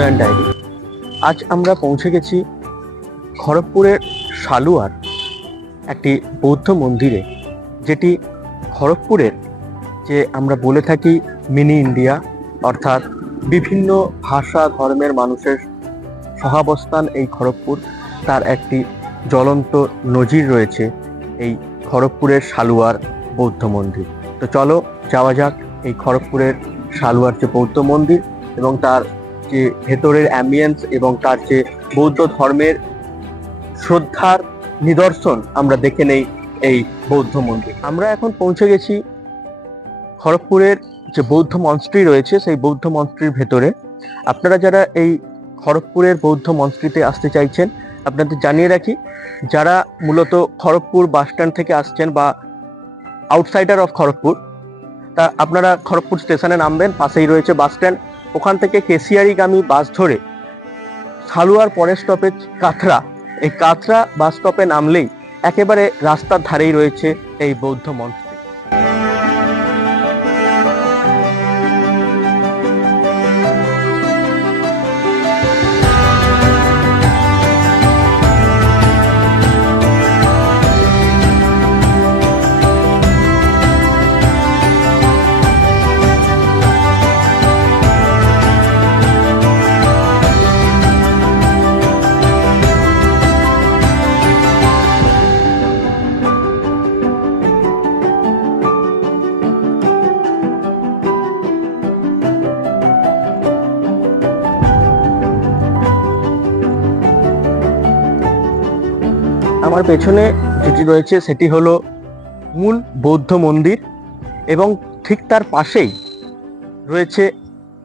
Udayan diary. আজ আমরা পৌঁছে গেছি খড়গপুরের সালুয়ার একটি বৌদ্ধ মন্দিরে, যেটি খড়গপুরের, যে আমরা বলে থাকি মিনি ইন্ডিয়া, অর্থাৎ বিভিন্ন ভাষা ধর্মের মানুষের সহাবস্থান এই খড়গপুর। তার একটি জ্বলন্ত নজির রয়েছে এই খড়গপুরের সালুয়ার বৌদ্ধ মন্দির। তো চলো যাওয়া যাক এই খড়গপুরের সালুয়ার যে বৌদ্ধ মন্দির এবং তার যে ভেতরের অ্যাম্বিয়েন্স এবং তার যে বৌদ্ধ ধর্মের শ্রদ্ধার নিদর্শন আমরা দেখে নেই এই বৌদ্ধ মন্দির। আমরা এখন পৌঁছে গেছি খড়গপুরের যে বৌদ্ধ মন্স্ট্রি রয়েছে, সেই বৌদ্ধ মন্স্ট্রির ভেতরে। আপনারা যারা এই খড়গপুরের বৌদ্ধ মন্স্ট্রিতে আসতে চাইছেন, আপনাদের জানিয়ে রাখি, যারা মূলত খড়গপুর বাস স্ট্যান্ড থেকে আসছেন বা আউটসাইডার অফ খড়গপুর, তা আপনারা খড়গপুর স্টেশনে নামবেন, পাশেই রয়েছে বাস স্ট্যান্ড। ওখান থেকে কেশিয়ারিগামী বাস ধরে সালুয়ার পরের স্টপেজ কাথরা। এই কাথরা বাস স্টপে নামলেই একেবারে রাস্তার ধারেই রয়েছে এই বৌদ্ধ মন্দির। আমার পেছনে যেটি রয়েছে সেটি হলো মূল বৌদ্ধ মন্দির এবং ঠিক তার পাশেই রয়েছে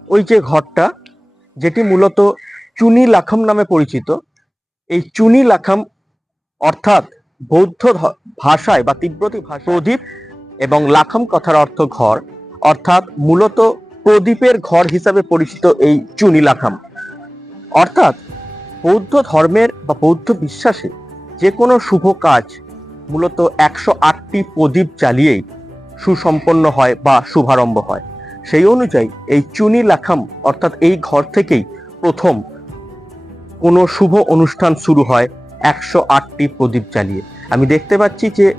ওই যে ঘরটা, যেটি মূলত চুনি লাখম নামে পরিচিত। এই চুনি লাখম অর্থাৎ বৌদ্ধ ভাষায় বা তিব্বতী ভাষা প্রদীপ এবং লাখম কথার অর্থ ঘর, অর্থাৎ মূলত প্রদীপের ঘর হিসাবে পরিচিত এই চুনি লাখাম। অর্থাৎ বৌদ্ধ ধর্মের বা বৌদ্ধ বিশ্বাসে যে কোনো শুভ কাজ, মূলত একশো আটটি প্রদীপ জ্বালিয়েই সুসম্পন্ন হয় বা শুভারম্ভ হয়। সেই অনুযায়ী এই চুনি লাখাম, অর্থাৎ এই ঘর থেকেই প্রথম কোনো শুভ অনুষ্ঠান শুরু হয় একশো আটটি প্রদীপ জ্বালিয়ে। আমি দেখতে পাচ্ছি যে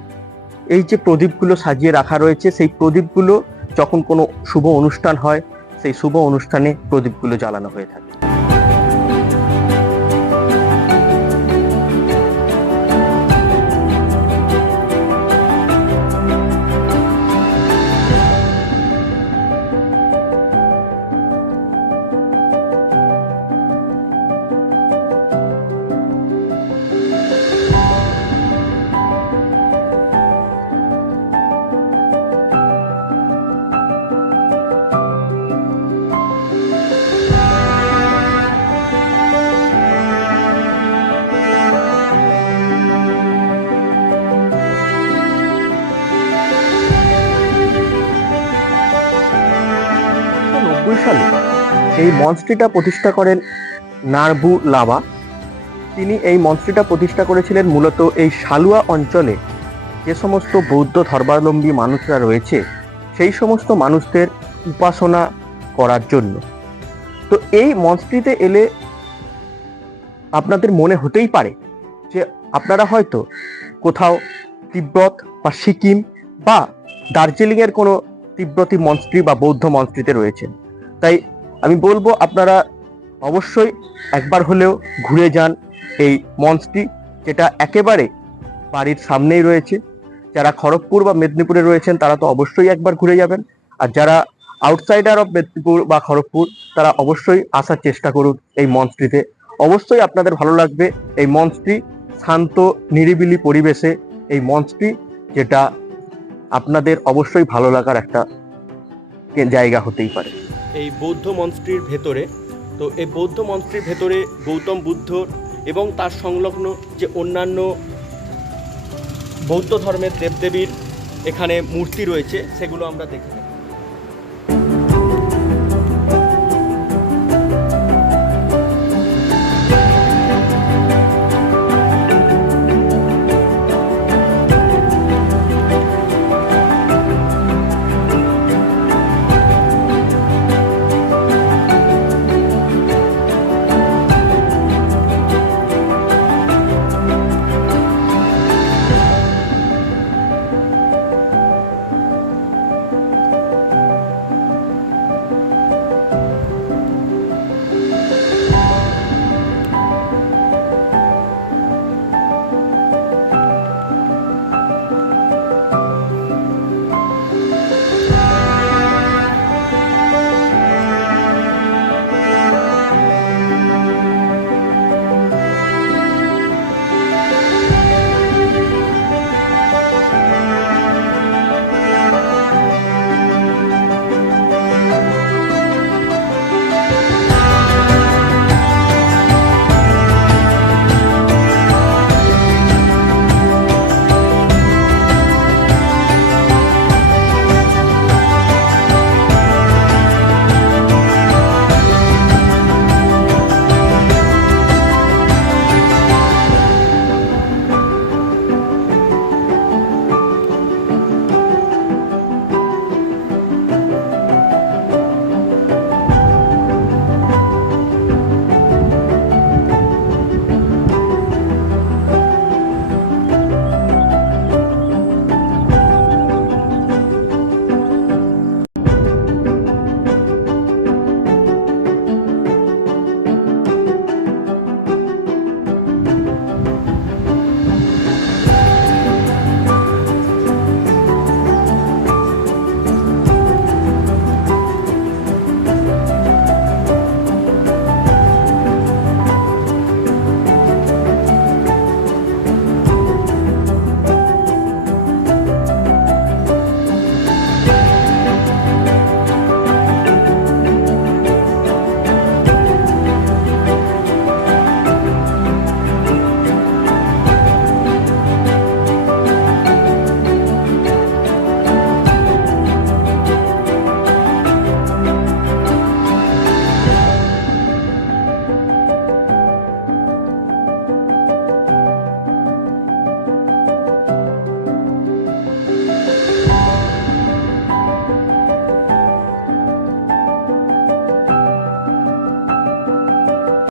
এই যে প্রদীপগুলো সাজিয়ে রাখা রয়েছে, সেই প্রদীপগুলো যখন কোনো শুভ অনুষ্ঠান হয়, সেই শুভ অনুষ্ঠানে প্রদীপগুলো জ্বালানো হয়ে থাকে। সালে এই মঞ্চটিটা প্রতিষ্ঠা করেন নারবু লাভা। তিনি এই মঞ্চটিটা প্রতিষ্ঠা করেছিলেন মূলত এই সালুয়া অঞ্চলে। যে সমস্ত বৌদ্ধ ধর্মাবলম্বী মানুষরা রয়েছে, সেই সমস্ত মানুষদের উপাসনা করার জন্য। তো এই মঞ্চটিতে এলে আপনাদের মনে হতেই পারে যে আপনারা হয়তো কোথাও তিব্বত বা সিকিম বা দার্জিলিংয়ের কোনো তিব্বতী মন্ত্রী বা বৌদ্ধ মন্ত্রীতে রয়েছেন। তাই আমি বলব আপনারা অবশ্যই একবার হলেও ঘুরে যান এই মঞ্চটি, যেটা একেবারে বাড়ির সামনেই রয়েছে। যারা খড়গপুর বা মেদিনীপুরে রয়েছেন, তারা তো অবশ্যই একবার ঘুরে যাবেন। আর যারা আউটসাইডার অফ মেদিনীপুর বা খড়গপুর, তারা অবশ্যই আসার চেষ্টা করুন এই মঞ্চটিতে। অবশ্যই আপনাদের ভালো লাগবে এই মঞ্চটি, শান্ত, নিরিবিলি পরিবেশে এই মঞ্চটি, যেটা আপনাদের অবশ্যই ভালো লাগার একটা জায়গা হতেই পারে। এই বৌদ্ধ মন্ত্রীর ভেতরে। তো এই বৌদ্ধ মন্ত্রীর ভেতরে গৌতম বুদ্ধ এবং তার সংলগ্ন যে অন্যান্য বৌদ্ধ ধর্মের দেবদেবীর এখানে মূর্তি রয়েছে, সেগুলো আমরা দেখি